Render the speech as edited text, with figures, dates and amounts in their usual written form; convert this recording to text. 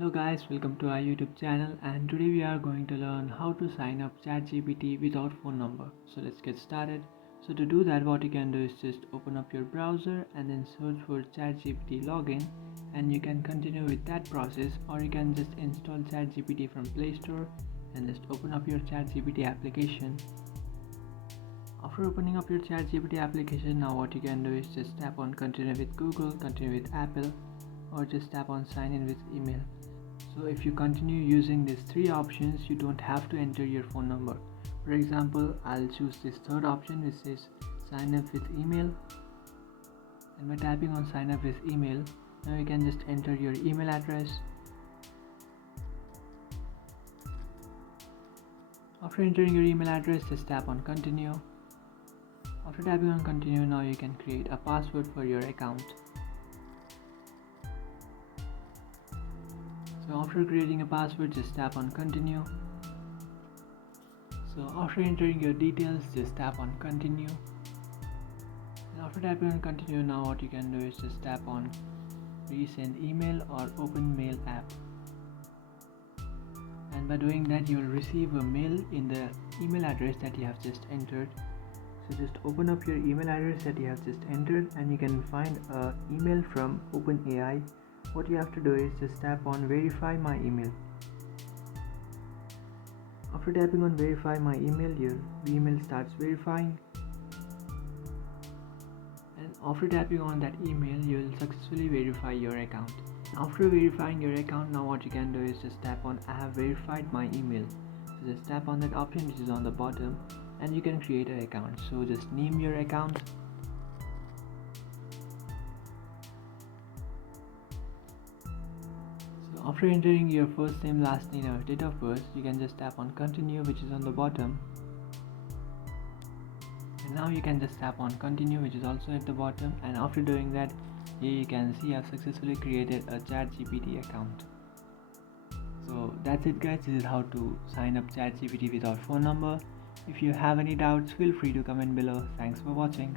Hello guys, welcome to our YouTube channel, and today we are going to learn how to sign up ChatGPT without phone number. So let's get started. So to do that, what you can do is just open up your browser and then search for ChatGPT login, and you can continue with that process, or you can just install ChatGPT from Play Store and just open up your ChatGPT application. After opening up your ChatGPT application, now what you can do is just tap on continue with Google, continue with Apple, or just tap on sign in with email. So if you continue using these three options, you don't have to enter your phone number. For example, I'll choose this third option which says sign up with email, and by tapping on sign up with email, now you can just enter your email address. After entering your email address, just tap on continue. After tapping on continue, now you can create a password for your account. So after creating a password, just tap on continue. So after entering your details, just tap on continue. And after tapping on continue, now what you can do is just tap on resend email or open mail app. And by doing that, you will receive a mail in the email address that you have just entered. So just open up your email address that you have just entered, and you can find an email from OpenAI. What you have to do is just tap on verify my email. After tapping on verify my email, your email starts verifying, and after tapping on that email, you will successfully verify your account. After verifying your account, now what you can do is just tap on I have verified my email. So just tap on that option which is on the bottom, and you can create an account. So just name your account. After entering your first name, last name, or date of birth, you can just tap on continue which is on the bottom. And now you can just tap on continue which is also at the bottom, and after doing that, here you can see I've successfully created a ChatGPT account. So that's it guys, this is how to sign up ChatGPT without phone number. If you have any doubts, feel free to comment below. Thanks for watching.